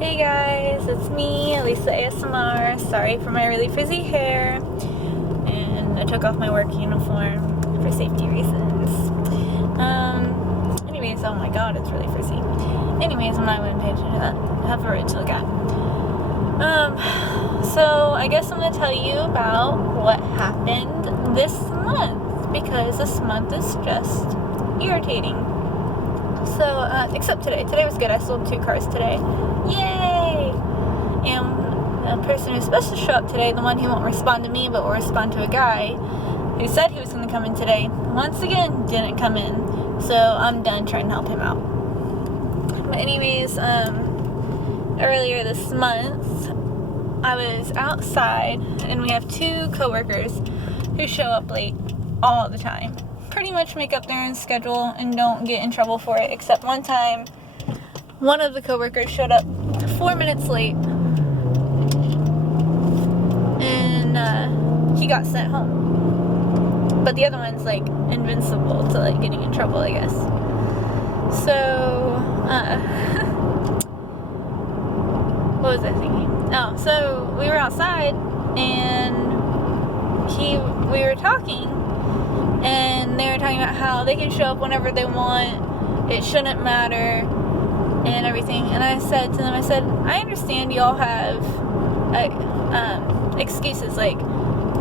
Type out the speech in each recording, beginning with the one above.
Hey guys, it's me, Lisa ASMR. Sorry for my really frizzy hair, and I took off my work uniform for safety reasons. Anyways, oh my god, it's really frizzy. Anyways, I'm not even paying attention to that. I have a road to look at. So I guess I'm gonna tell you about what happened this month, because this month is just irritating. So, except today. Today was good. I sold 2 cars today. Yay! And the person who's supposed to show up today, the one who won't respond to me but will respond to a guy who said he was going to come in today, once again didn't come in. So I'm done trying to help him out. But anyways, earlier this month, I was outside, and we have 2 coworkers who show up late all the time. Pretty much make up their own schedule and don't get in trouble for it, except one time one of the coworkers showed up 4 minutes late, and he got sent home. But the other one's like invincible to like getting in trouble, I guess. So what was I thinking? Oh, so we were outside, and we were talking, and they were talking about how they can show up whenever they want, it shouldn't matter, and everything. And I said to them, I understand y'all have excuses, like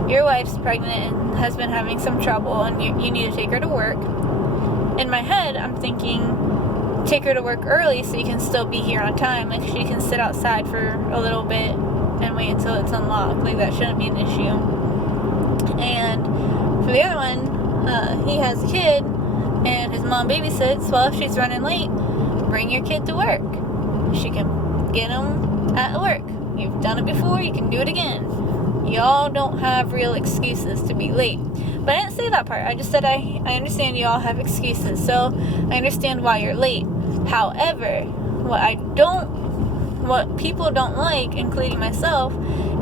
your wife's pregnant and has been having some trouble, and you need to take her to work. In my head, I'm thinking, take her to work early so you can still be here on time. Like, she can sit outside for a little bit and wait until it's unlocked. Like, that shouldn't be an issue. And for the other one, he has a kid, and his mom babysits. Well, if she's running late, bring your kid to work. She can get him at work. You've done it before, you can do it again. Y'all don't have real excuses to be late. But I didn't say that part. I just said I understand y'all have excuses, so I understand why you're late. However, what people don't like, including myself,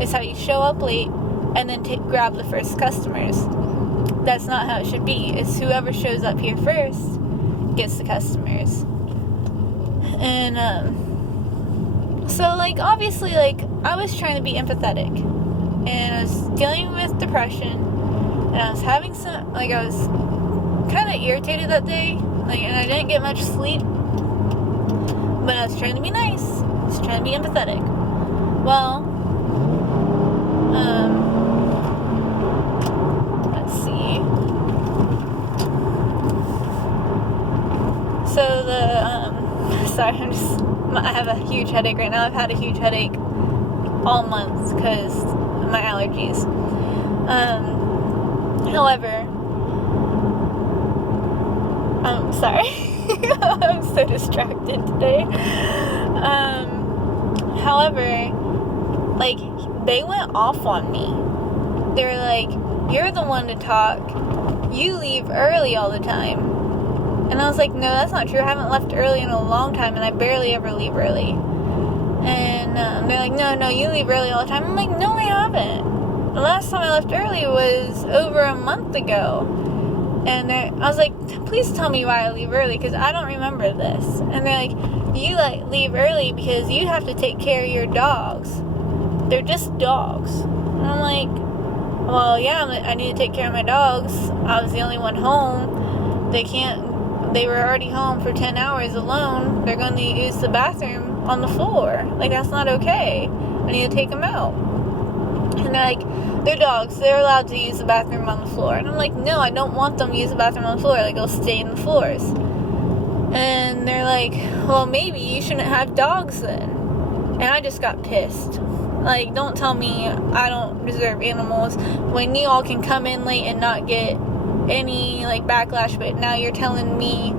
is how you show up late and then grab the first customers. That's not how it should be. It's whoever shows up here first gets the customers. And so, like, obviously, like, I was trying to be empathetic, and I was dealing with depression, and I was having some, like, I was kind of irritated that day, like, and I didn't get much sleep, but I was trying to be nice. I was trying to be empathetic. Well, let's see. So sorry, I have a huge headache right now. I've had a huge headache all month because of my allergies. However, I'm sorry. I'm so distracted today. However, like, they went off on me. They were like, you're the one to talk. You leave early all the time. And I was like, no, that's not true. I haven't left early in a long time, and I barely ever leave early. And they're like, no, you leave early all the time. I'm like, no, I haven't. The last time I left early was over a month ago. And I was like, please tell me why I leave early, because I don't remember this. And they're like, you leave early because you have to take care of your dogs. They're just dogs. And I'm like, well, yeah, I need to take care of my dogs. I was the only one home. They were already home for 10 hours alone. They're going to use the bathroom on the floor. Like, that's not okay. I need to take them out. And they're like, they're dogs. They're allowed to use the bathroom on the floor. And I'm like, no, I don't want them to use the bathroom on the floor. Like, they'll stay in the floors. And they're like, well, maybe you shouldn't have dogs then. And I just got pissed. Like, don't tell me I don't deserve animals when you all can come in late and not get any, like, backlash, but now you're telling me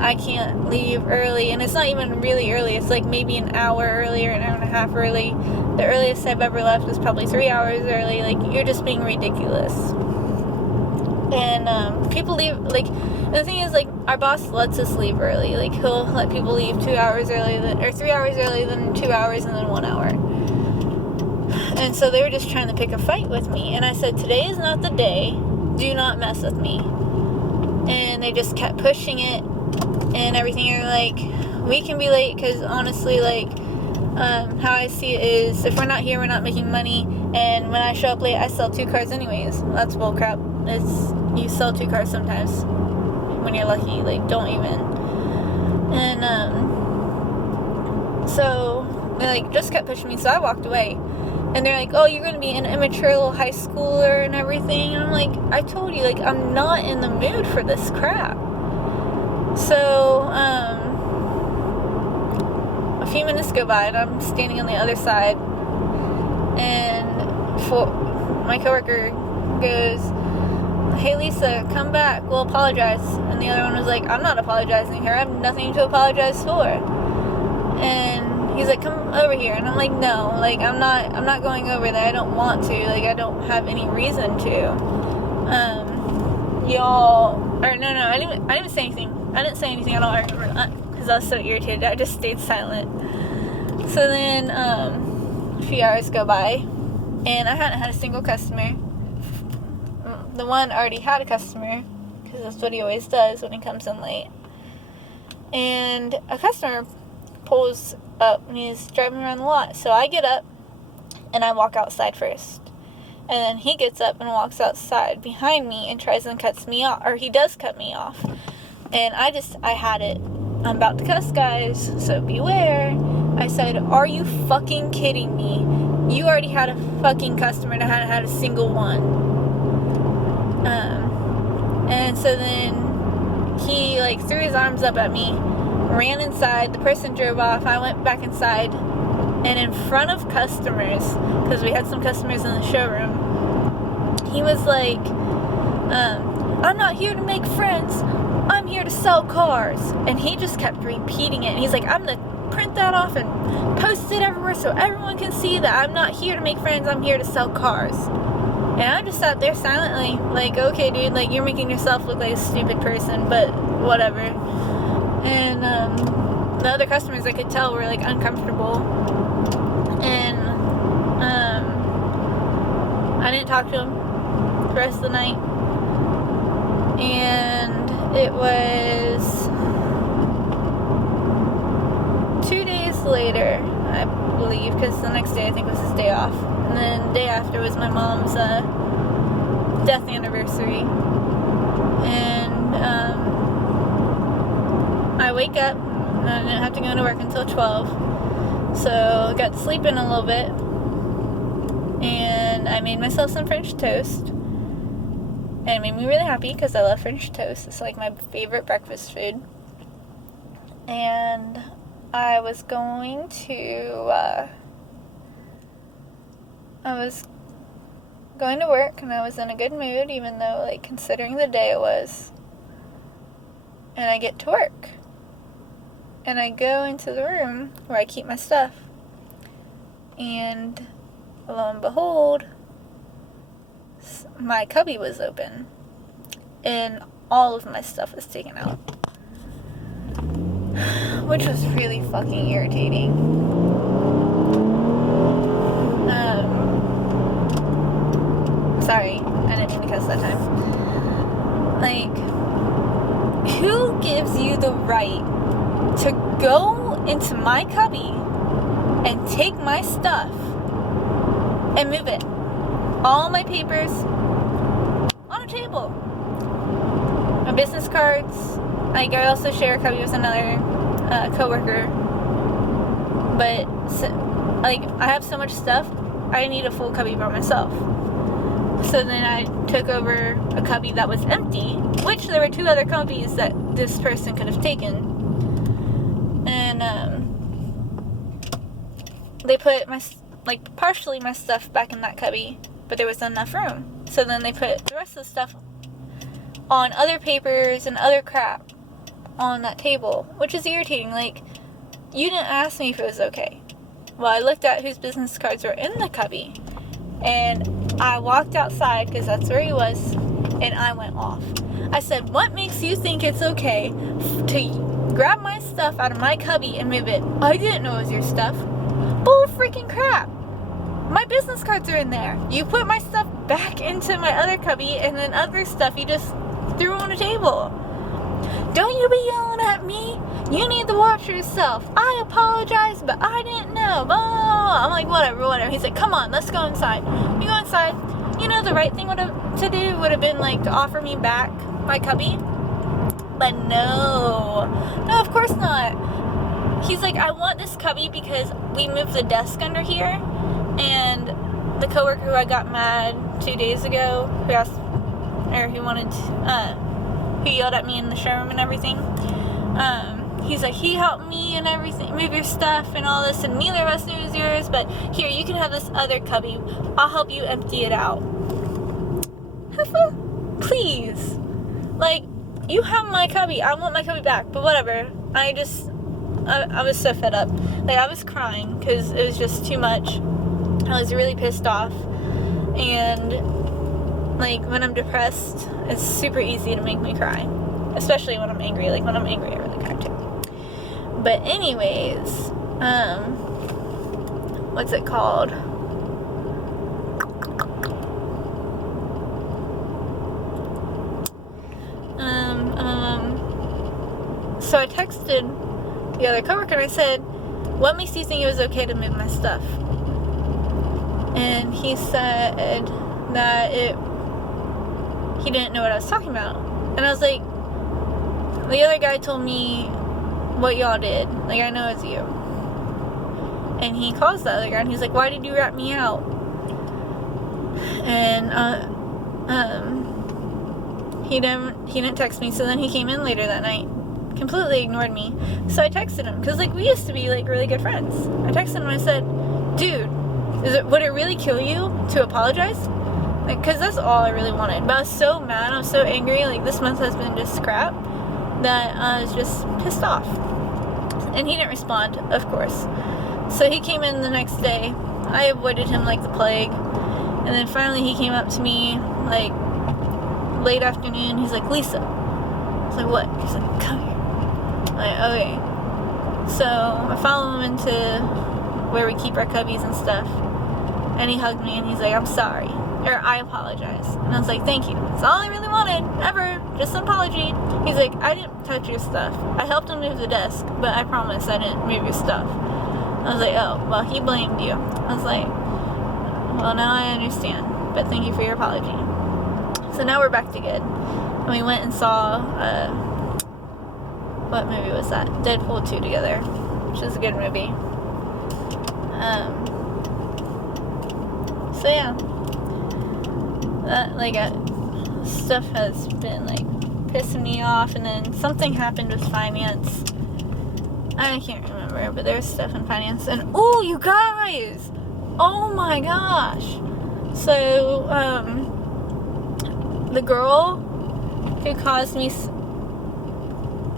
I can't leave early. And it's not even really early. It's like maybe an hour early or an hour and a half early. The earliest I've ever left was probably 3 hours early. Like, you're just being ridiculous. And people leave, like, the thing is, like, our boss lets us leave early. Like, he'll let people leave 2 hours early, or 3 hours early, then 2 hours, and then 1 hour. And so they were just trying to pick a fight with me. And I said, today is not the day. Do not mess with me. And they just kept pushing it and everything. They're like, we can be late because honestly, like, how I see it is, if we're not here, we're not making money, and when I show up late, I sell 2 cars anyways. That's bullcrap. You sell 2 cars sometimes when you're lucky. Like, don't even. And so they like just kept pushing me, so I walked away. And they're like, oh, you're gonna be an immature little high schooler and everything. And I'm like, I told you, like, I'm not in the mood for this crap. So a few minutes go by, and I'm standing on the other side, and my coworker goes, hey Lisa, come back, we'll apologize. And the other one was like, I'm not apologizing here, I have nothing to apologize for. And he's like, come over here. And I'm like, no, like, I'm not going over there. I don't want to, like, I don't have any reason to. I didn't say anything. I don't remember that, because I was so irritated. I just stayed silent. So then, a few hours go by, and I hadn't had a single customer. The one already had a customer, because that's what he always does when he comes in late. And a customer pulls up, and he's driving around the lot. So I get up, and I walk outside first. And then he gets up and walks outside behind me and tries and cuts me off, or he does cut me off. And I had it. I'm about to cuss, guys, so beware. I said, are you fucking kidding me? You already had a fucking customer, and I hadn't had a single one. And so then he, like, threw his arms up at me, ran inside, the person drove off, I went back inside, and in front of customers, because we had some customers in the showroom, he was like, I'm not here to make friends, I'm here to sell cars. And he just kept repeating it, and he's like, I'm gonna print that off and post it everywhere so everyone can see that I'm not here to make friends, I'm here to sell cars. And I just sat there silently, like, okay, dude, like, you're making yourself look like a stupid person, but whatever. And the other customers, I could tell, were, like, uncomfortable. And I didn't talk to him the rest of the night. And it was 2 days later, I believe, because the next day I think was his day off. And then the day after was my mom's death anniversary. And I wake up, and I didn't have to go to work until 12. So I got to sleep in a little bit. And I made myself some French toast. And it made me really happy because I love French toast. It's like my favorite breakfast food. And I was going to work, and I was in a good mood, even though, like, considering the day it was. And I get to work. And I go into the room where I keep my stuff. And lo and behold, my cubby was open. And all of my stuff was taken out. Which was really fucking irritating. Sorry, I didn't mean to cuss that time. Like, who gives you the right to go into my cubby and take my stuff and move it? All my papers on a table. My business cards. Like, I also share a cubby with another coworker. But, like, I have so much stuff, I need a full cubby by myself. So then I took over a cubby that was empty, which there were 2 other cubbies that this person could have taken. And they put partially my stuff back in that cubby, but there was enough room. So then they put the rest of the stuff on other papers and other crap on that table, which is irritating. Like, you didn't ask me if it was okay. Well, I looked at whose business cards were in the cubby, and I walked outside, because that's where he was, and I went off. I said, what makes you think it's okay to grab my stuff out of my cubby and move it? I didn't know it was your stuff. Bull freaking crap. My business cards are in there. You put my stuff back into my other cubby, and then other stuff you just threw on a table. Don't you be yelling at me. you need to watch yourself. I apologize, but I didn't know. Blah, blah, blah. I'm like, whatever. He's like, come on, let's go inside. You go inside. You know, the right thing to do would have been like to offer me back my cubby. But no, of course not. He's like, I want this cubby because we moved the desk under here, and the coworker who I got mad 2 days ago, who yelled at me in the showroom and everything, he's like, he helped me and everything, move your stuff and all this, and neither of us knew it was yours, but here, you can have this other cubby. I'll help you empty it out. Please. Like, you have my cubby. I want my cubby back, but whatever. I was so fed up. Like, I was crying because it was just too much. I was really pissed off. And, like, when I'm depressed, it's super easy to make me cry. Especially when I'm angry. Like, when I'm angry, I really cry too. But anyways, what's it called? So I texted the other coworker and I said, what makes you think it was okay to move my stuff? And he said that he didn't know what I was talking about. And I was like, the other guy told me what y'all did. Like, I know it's you. And he calls the other guy and he's like, why did you rat me out? And he didn't text me. So then he came in later that night, completely ignored me. So I texted him because, like, we used to be like really good friends. I texted him and I said, dude, would it really kill you to apologize? Like, because that's all I really wanted. But I was so mad, I was so angry. Like, this month has been just crap that I was just pissed off. And he didn't respond, of course. So he came in the next day. I avoided him like the plague. And then finally he came up to me like late afternoon. He's like, Lisa. I was like, what? He's like, come here. I'm like, okay. So I follow him into where we keep our cubbies and stuff. And he hugged me and he's like, I'm sorry. Or, I apologize. And I was like, thank you. That's all I really wanted, ever. Just an apology. He's like, I didn't touch your stuff. I helped him move the desk, but I promise I didn't move your stuff. I was like, oh, well, he blamed you. I was like, well, now I understand, but thank you for your apology. So now we're back to good. And we went and saw, what movie was that? Deadpool 2 together, which is a good movie. So yeah. That, like, stuff has been, like, pissing me off, and then something happened with finance. I can't remember, but there's stuff in finance, and, oh, you guys! Oh my gosh! So, the girl who caused me,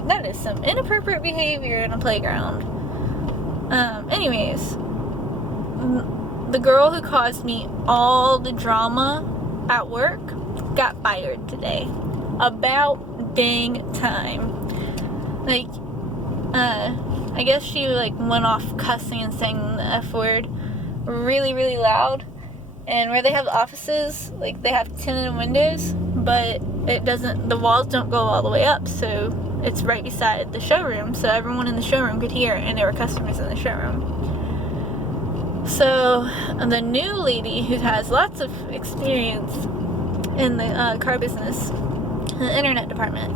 that is some inappropriate behavior in a playground. Anyways, the girl who caused me all the drama at work got fired today. About dang time. Like, I guess she, like, went off cussing and saying the F word really, really loud. And where they have offices, like, they have tinted windows, but the walls don't go all the way up, so it's right beside the showroom, so everyone in the showroom could hear, and there were customers in the showroom. So, the new lady who has lots of experience in the car business, in the internet department,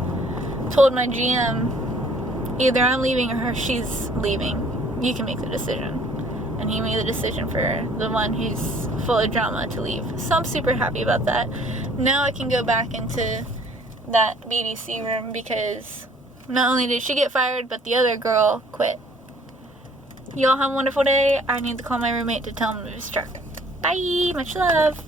told my GM, either I'm leaving or she's leaving. You can make the decision. And he made the decision for the one who's full of drama to leave. So I'm super happy about that. Now I can go back into that BDC room because not only did she get fired, but the other girl quit. Y'all have a wonderful day. I need to call my roommate to tell him to move his truck. Bye. Much love.